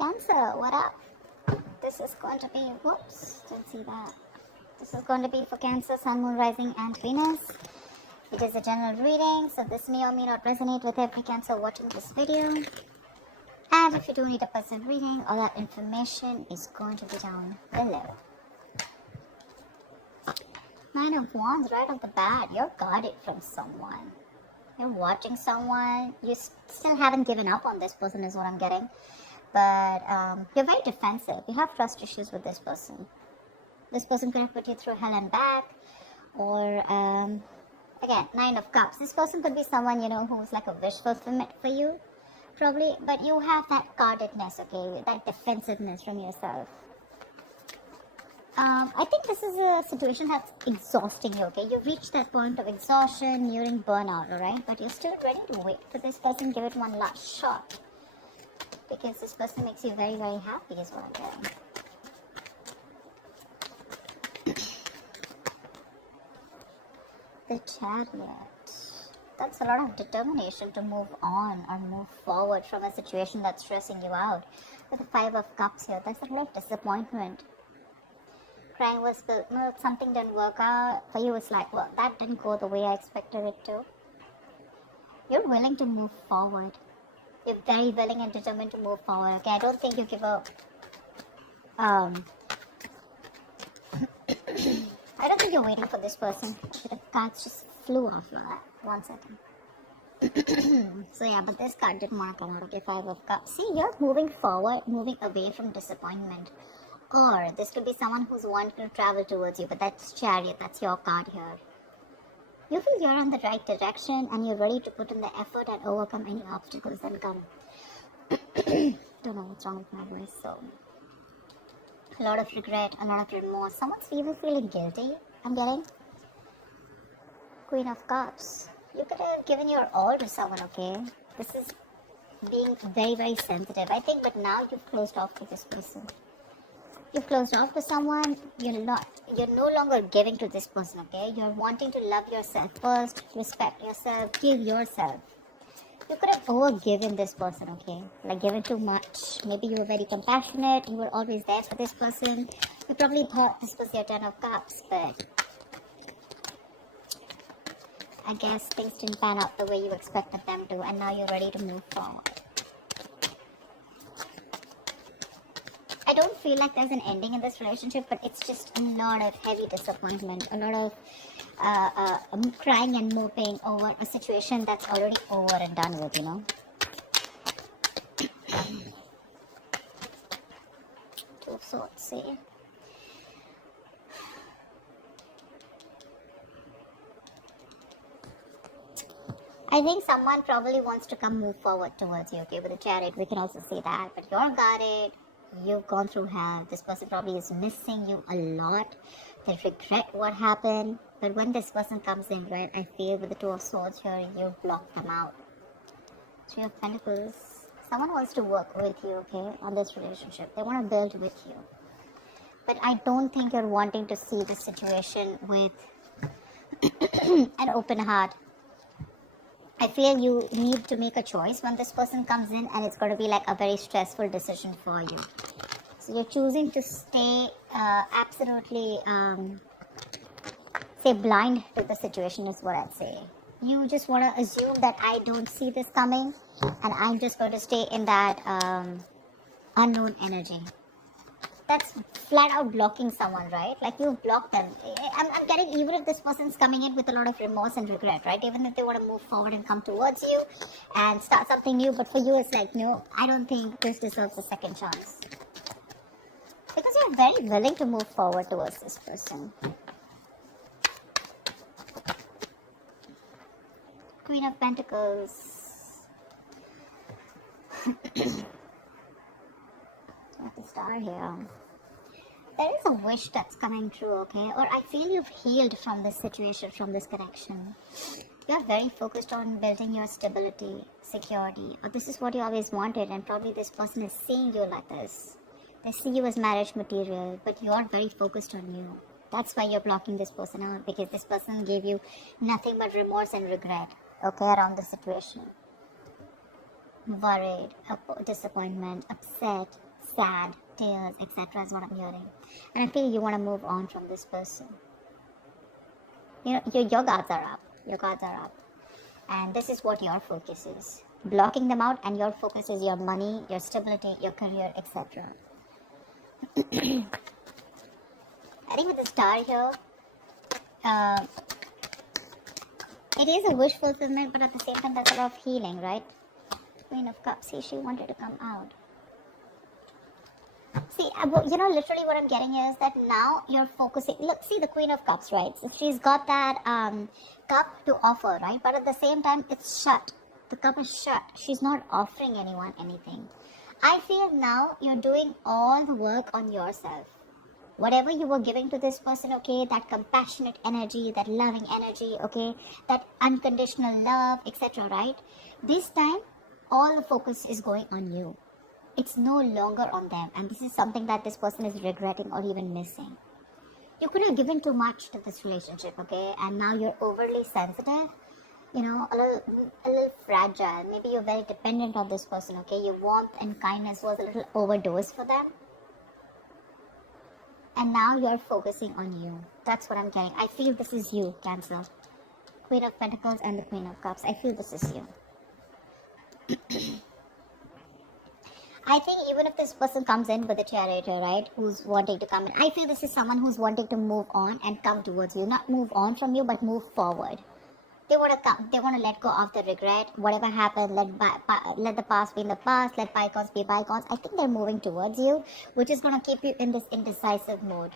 Cancer, what up? This is going to be, whoops, didn't see that. This is going to be for Cancer, Sun, Moon, Rising, and Venus. It is a general reading, so this may or may not resonate with every Cancer watching this video. And if you do need a personal reading, all that information is going to be down below. Nine of Wands, right off the bat, you're guarded from someone. You're watching someone, you still haven't given up on this person is what I'm getting. But you're very defensive. You have trust issues with this person. This person could have put you through hell and back. Or, again, Nine of Cups. This person could be someone, who's like a wish fulfillment for you. Probably. But you have that guardedness, okay? That defensiveness from yourself. I think this is a situation that's exhausting you, okay? You've reached that point of exhaustion, nearing burnout, alright? But you're still ready to wait for this person, give it one last shot. Because this person makes you very, very happy is what I'm getting. The Chariot. That's a lot of determination to move on or move forward from a situation that's stressing you out. With the Five of Cups here, that's a great disappointment. Crying was spilled milk, something didn't work out. For you, it's like, well, that didn't go the way I expected it to. You're willing to move forward. You're very willing and determined to move forward. Okay, I don't think you give up. I don't think you're waiting for this person. The cards just flew off like that. 1 second. So yeah, but this card didn't want to come out. Okay, Five of Cups. See, you're moving forward, moving away from disappointment. Or this could be someone who's wanting to travel towards you, but that's Chariot. That's your card here. You feel you're on the right direction and you're ready to put in the effort and overcome any obstacles that come. Don't know what's wrong with my voice, so a lot of regret, a lot of remorse. Someone's even feeling guilty, I'm getting. Queen of Cups. You could have given your all to someone, okay? This is being very, very sensitive, I think, but now you've closed off to this person. You've closed off to someone, you're no longer giving to this person, okay? You're wanting to love yourself first, respect yourself, give yourself. You could have overgiven this person, okay? Like given too much. Maybe you were very compassionate, you were always there for this person. You probably thought this was your Ten of Cups, but I guess things didn't pan out the way you expected them to, and now you're ready to move forward. I don't feel like there's an ending in this relationship, but it's just a lot of heavy disappointment, a lot of crying and moping over a situation that's already over and done with, Two of Swords, see? I think someone probably wants to move forward towards you, okay? With the Chariot, we can also see that, but you're guarded. You've gone through hell. This person probably is missing you a lot. They regret what happened. But when this person comes in, right, I feel with the Two of Swords here, you block them out. Three of Pentacles. Someone wants to work with you, okay, on this relationship. They want to build with you. But I don't think you're wanting to see this situation with an open heart. I feel you need to make a choice when this person comes in, and it's going to be like a very stressful decision for you. So you're choosing to stay absolutely, say blind to the situation is what I'd say. You just want to assume that I don't see this coming, and I'm just going to stay in that unknown energy. That's flat out blocking someone, right? Like you block them. I'm getting, even if this person's coming in with a lot of remorse and regret, right? Even if they want to move forward and come towards you and start something new, but for you it's like, no, I don't think this deserves a second chance. Because you're very willing to move forward towards this person. Queen of Pentacles. Got the Star here. There is a wish that's coming true, okay? Or I feel you've healed from this situation, from this connection. You're very focused on building your stability, security. Or this is what you always wanted, and probably this person is seeing you like this. They see you as marriage material, but you're very focused on you. That's why you're blocking this person out, because this person gave you nothing but remorse and regret, okay, around the situation. Worried, disappointment, upset, sad, tears, etc. is what I'm hearing. And I feel you want to move on from this person. You know, your guards are up. Your guards are up. And this is what your focus is. Blocking them out, and your focus is your money, your stability, your career, etc. I think with the star here, it is a wish fulfillment, but at the same time, that's a lot of healing, right? Queen of Cups, see, she wanted to come out. See, you know, literally what I'm getting here is that now you're focusing. Look, see the Queen of Cups, right? So she's got that cup to offer, right? But at the same time, it's shut. The cup is shut. She's not offering anyone anything. I feel now you're doing all the work on yourself. Whatever you were giving to this person, okay, that compassionate energy, that loving energy, okay, that unconditional love, etc., right? This time, all the focus is going on you. It's no longer on them, and this is something that this person is regretting or even missing. You could have given too much to this relationship, okay, and now you're overly sensitive, you know, a little fragile. Maybe you're very dependent on this person, okay. Your warmth and kindness was a little overdosed for them, and now you're focusing on you. That's what I'm getting. I feel this is you, Cancer. Queen of Pentacles and the Queen of Cups. I feel this is you. I think even if this person comes in with a Chariot, right, who's wanting to come in, I feel this is someone who's wanting to move on and come towards you. Not move on from you, but move forward. They want to come. They want to let go of the regret. Whatever happened, let the past be in the past. Let bygones be bygones. I think they're moving towards you, which is going to keep you in this indecisive mode.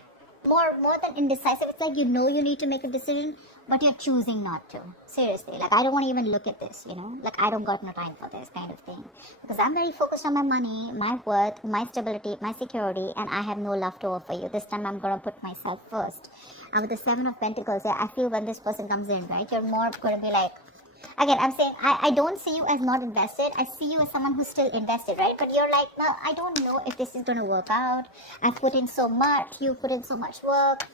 More than indecisive, it's like you know you need to make a decision, but you're choosing not to. Seriously, like I don't want to even look at this, you know, like I don't got no time for this kind of thing, because I'm very focused on my money, my worth, my stability, my security, and I have no love to offer you. This time I'm gonna put myself first. And with the Seven of Pentacles, yeah, I feel when this person comes in, right, you're more gonna be like, again, I'm saying I don't see you as not invested. I see you as someone who's still invested, right? But you're like, no, I don't know if this is going to work out. I've put in so much. You put in so much work,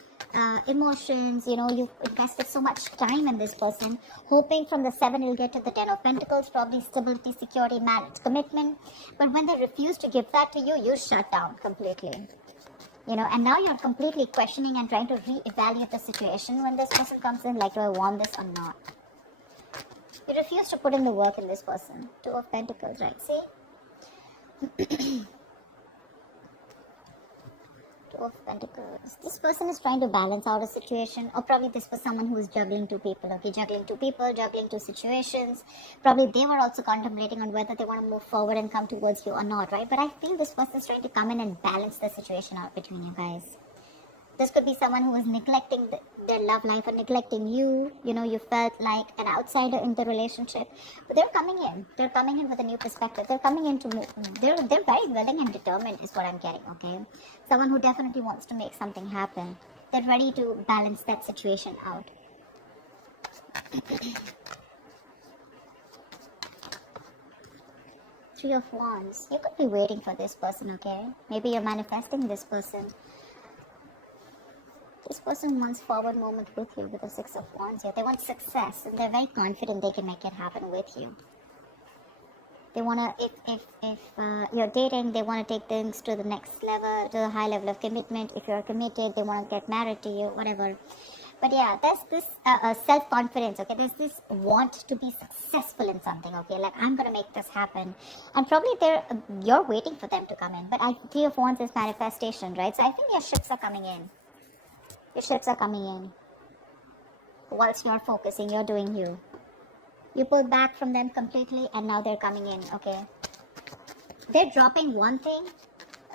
emotions, you know, you've invested so much time in this person, hoping from the 7 you'll get to the 10 of Pentacles, probably stability, security, marriage, commitment. But when they refuse to give that to you, you shut down completely. You know, and now you're completely questioning and trying to reevaluate the situation when this person comes in, like, do I want this or not? You refuse to put in the work in this person. 2 of Pentacles, right? See? 2 of Pentacles. This person is trying to balance out a situation, or probably this was someone who is juggling 2 people. Okay, juggling 2 people, juggling 2 situations. Probably they were also contemplating on whether they want to move forward and come towards you or not, right? But I feel this person is trying to come in and balance the situation out between you guys. This could be someone who is neglecting their love life or neglecting you. You know, you felt like an outsider in the relationship. But they're coming in. They're coming in with a new perspective. They're coming in to move. They're very willing and determined is what I'm getting, okay? Someone who definitely wants to make something happen. They're ready to balance that situation out. 3 of Wands. You could be waiting for this person, okay? Maybe you're manifesting this person. This person wants forward moment with you with the 6 of Wands here. They want success, and they're very confident they can make it happen with you. They want to, if you're dating, they want to take things to the next level, to a high level of commitment. If you're committed, they want to get married to you, whatever. But yeah, there's this self-confidence, okay? There's this want to be successful in something, okay? Like, I'm going to make this happen. And probably you're waiting for them to come in. But 3 of Wands is manifestation, right? So I think your ships are coming in. Your ships are coming in. Whilst you're focusing, you're doing you. You pull back from them completely, and now they're coming in, okay? They're dropping one thing,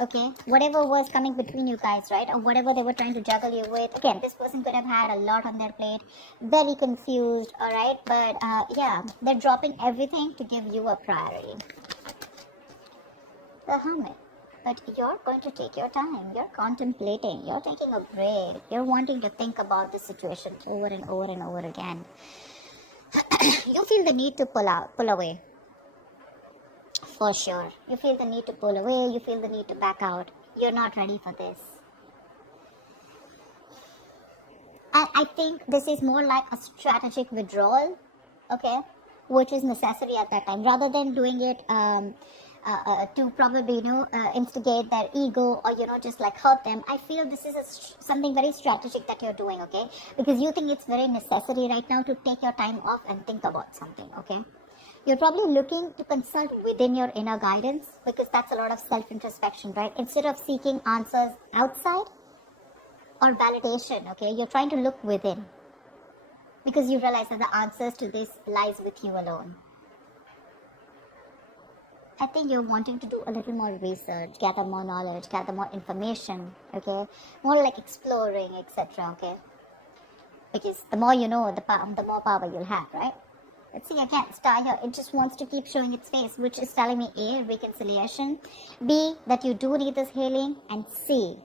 okay? Whatever was coming between you guys, right? Or whatever they were trying to juggle you with. Again, this person could have had a lot on their plate. Very confused, alright? But, yeah, they're dropping everything to give you a priority. The Hermit. But you're going to take your time. You're contemplating. You're taking a break. You're wanting to think about the situation over and over and over again. You feel the need to pull away. For sure. You feel the need to pull away. You feel the need to back out. You're not ready for this. And I think this is more like a strategic withdrawal, okay, which is necessary at that time. Rather than doing it to probably instigate their ego, or just like hurt them. I feel this is something very strategic that you're doing, okay, because you think it's very necessary right now to take your time off and think about something, okay. You're probably looking to consult within your inner guidance, because that's a lot of self-introspection, right? Instead of seeking answers outside or validation, okay, you're trying to look within, because you realize that the answers to this lies with you alone. I think you're wanting to do a little more research, gather more knowledge, gather more information, okay? More like exploring, etc., okay? Because the more you know, the more power you'll have, right? Let's see again, star here, it just wants to keep showing its face, which is telling me A, reconciliation, B, that you do need this healing, and C,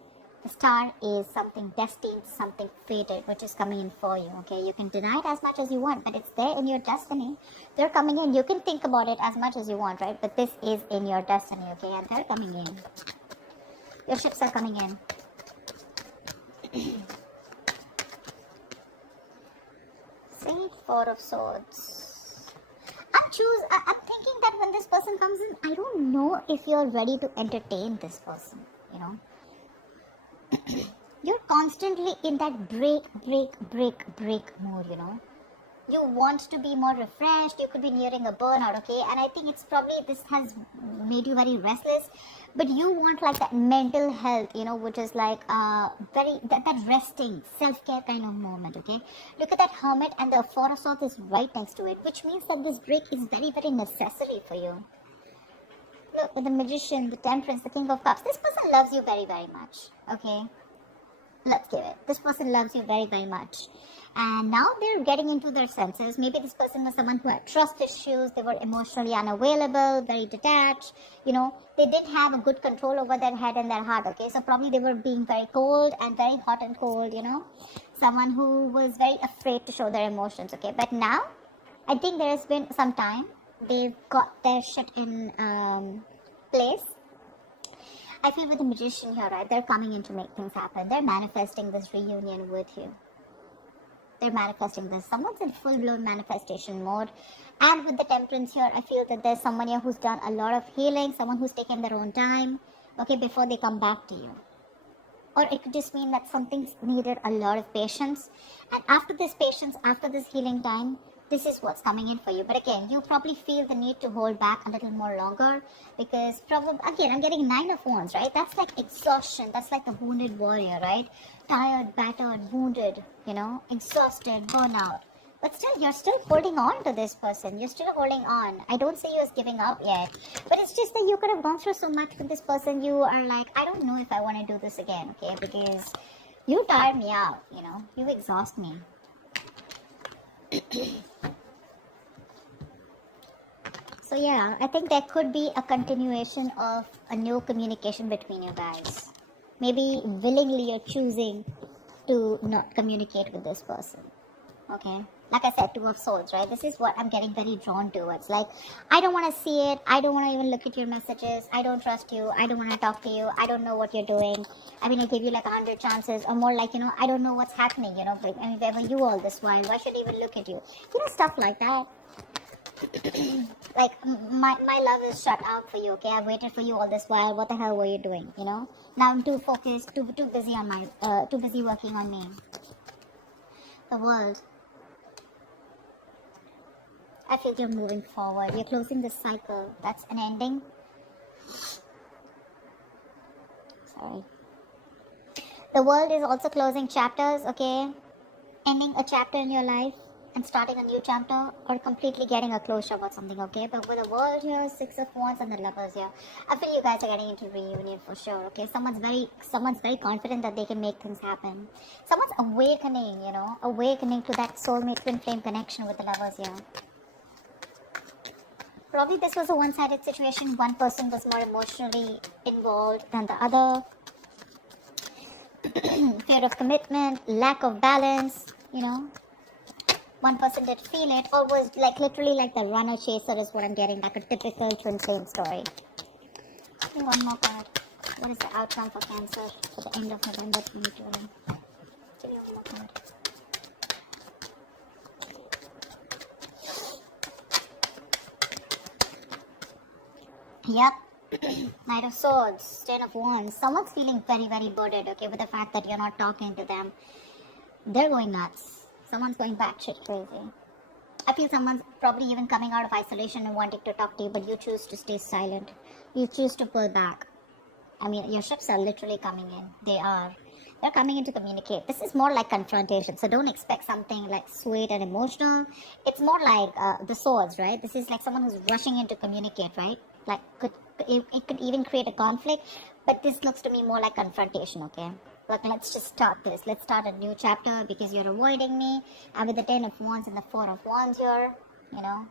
the star is something destined, something fated, which is coming in for you, okay? You can deny it as much as you want, but it's there in your destiny. They're coming in. You can think about it as much as you want, right? But this is in your destiny, okay? And they're coming in. Your ships are coming in. See, Four of Swords. I'm thinking that when this person comes in, I don't know if you're ready to entertain this person, You're constantly in that break mood, You want to be more refreshed. You could be nearing a burnout, okay? And I think it's probably, this has made you very restless. But you want like that mental health, which is like that resting, self-care kind of moment, okay? Look at that Hermit, and the Four of Swords is right next to it, which means that this break is very, very necessary for you. Look, with the Magician, the Temperance, the King of Cups. This person loves you very, very much, okay? Let's give it. This person loves you very, very much. And now they're getting into their senses. Maybe this person was someone who had trust issues. They were emotionally unavailable, very detached. They didn't have a good control over their head and their heart, okay? So probably they were being very cold and very hot and cold, Someone who was very afraid to show their emotions, okay? But now, I think there has been some time. They've got their shit in place. I feel with the Magician here, right? They're coming in to make things happen. They're manifesting this reunion with you. They're manifesting this. Someone's in full-blown manifestation mode. And with the Temperance here, I feel that there's someone here who's done a lot of healing, someone who's taken their own time, okay, before they come back to you. Or it could just mean that something's needed a lot of patience. And after this patience, after this healing time, this is what's coming in for you. But again, you probably feel the need to hold back a little more longer, because probably, again, I'm getting 9 of Wands, right? That's like exhaustion. That's like the wounded warrior, right? Tired, battered, wounded, exhausted, burnout. But still, you're still holding on to this person. You're still holding on. I don't say you as giving up yet. But it's just that you could have gone through so much with this person. You are like, I don't know if I want to do this again, okay? Because you tire me out, You exhaust me. So yeah, I think there could be a continuation of a new communication between you guys. Maybe willingly you're choosing to not communicate with this person. Okay? Like I said, Two of Swords, right? This is what I'm getting very drawn towards. Like, I don't want to see it. I don't want to even look at your messages. I don't trust you. I don't want to talk to you. I don't know what you're doing. I mean, I gave you like 100 chances. Or more like, I don't know what's happening, Like, I mean, where were you all this while? Why should I even look at you? Stuff like that. Like, my love is shut out for you, okay? I've waited for you all this while. What the hell were you doing, Now I'm too focused, too busy on too busy working on me. The World. I feel you're moving forward. You're closing this cycle. That's an ending. Sorry. The World is also closing chapters, okay? Ending a chapter in your life and starting a new chapter, or completely getting a closure about something, okay? But with the World here, 6 of Wands, and the Lovers here, I feel you guys are getting into reunion for sure, okay? Someone's very confident that they can make things happen. Someone's awakening, awakening to that soulmate twin flame connection with the Lovers here. Probably this was a one-sided situation. One person was more emotionally involved than the other. Fear of commitment, lack of balance, One person did feel it, or was like literally like the runner chaser is what I'm getting, like a typical twin flame story. Give me one more card. What is the outcome for Cancer for the end of November 2020? Give me one more card. Yep, Knight of Swords, Ten of Wands. Someone's feeling very, very burdened, okay, with the fact that you're not talking to them. They're going nuts. Someone's going batshit crazy. I feel someone's probably even coming out of isolation and wanting to talk to you, but you choose to stay silent. You choose to pull back. I mean, your ships are literally coming in. They're coming in to communicate. This is more like confrontation, so don't expect something like sweet and emotional. It's more like the swords, right? This is like someone who's rushing in to communicate, right? Like, it could even create a conflict, but this looks to me more like confrontation, okay? Like, let's just start this. Let's start a new chapter because you're avoiding me. And with the Ten of Wands and the Four of Wands here, you know,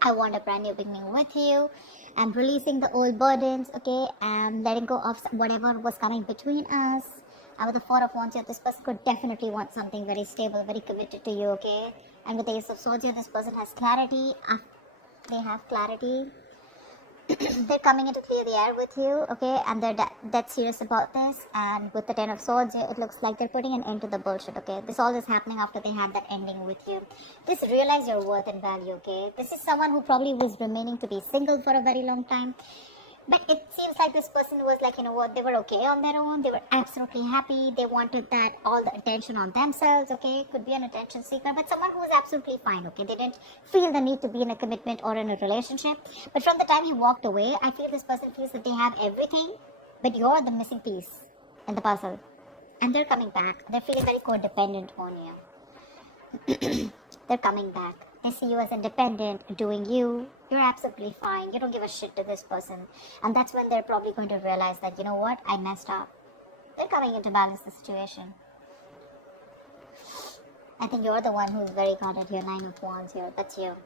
I want a brand new beginning with you. I'm releasing the old burdens, okay, and letting go of whatever was coming between us. And with the Four of Wands here, this person could definitely want something very stable, very committed to you, okay? And with the Ace of Swords here, this person has clarity. They have clarity. They're coming in to clear the air with you, okay, and they're that serious about this. And with the Ten of Swords, it looks like they're putting an end to the bullshit, okay. This all is happening after they had that ending with you. Just realize your worth and value, okay. This is someone who probably was remaining to be single for a very long time, but it seems like this person was like, you know what, they were okay on their own. They were absolutely happy. They wanted that all the attention on themselves, okay. Could be an attention seeker, but someone who was absolutely fine, okay. They didn't feel the need to be in a commitment or in a relationship. But from the time he walked away, I feel this person feels that they have everything, but you're the missing piece in the puzzle. And they're coming back. They're feeling very codependent on you. They're coming back. They see you as independent, doing you. You're absolutely fine. You don't give a shit to this person. And that's when they're probably going to realize that, you know what, I messed up. They're coming in to balance the situation. I think you're the one who's very guarded here. Nine of Wands here. That's you.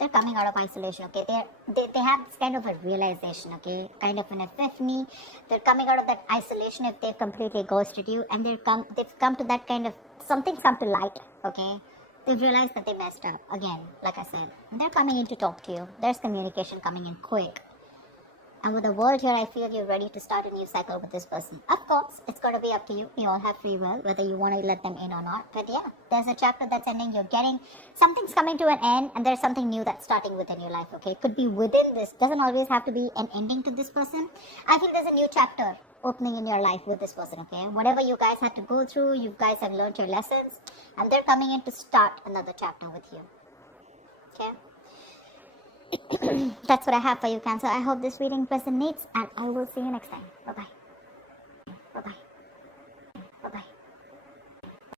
They're coming out of isolation, okay? They have this kind of a realization, okay? Kind of an epiphany. They're coming out of that isolation if they've completely ghosted you. And they've come to that kind of, something's come to light, okay? They've realized that they messed up, again, like I said. And they're coming in to talk to you. There's communication coming in quick. And with the world here, I feel you're ready to start a new cycle with this person. Of course, it's going to be up to you. You all have free will, whether you want to let them in or not. But yeah, there's a chapter that's ending. You're getting, something's coming to an end, and there's something new that's starting within your life, okay? It could be within this. Doesn't always have to be an ending to this person. I feel there's a new chapter opening in your life with this person, okay? Whatever you guys had to go through, you guys have learned your lessons, and they're coming in to start another chapter with you, okay? That's what I have for you, Cancer. I hope this reading resonates, and I will see you next time. Bye-bye.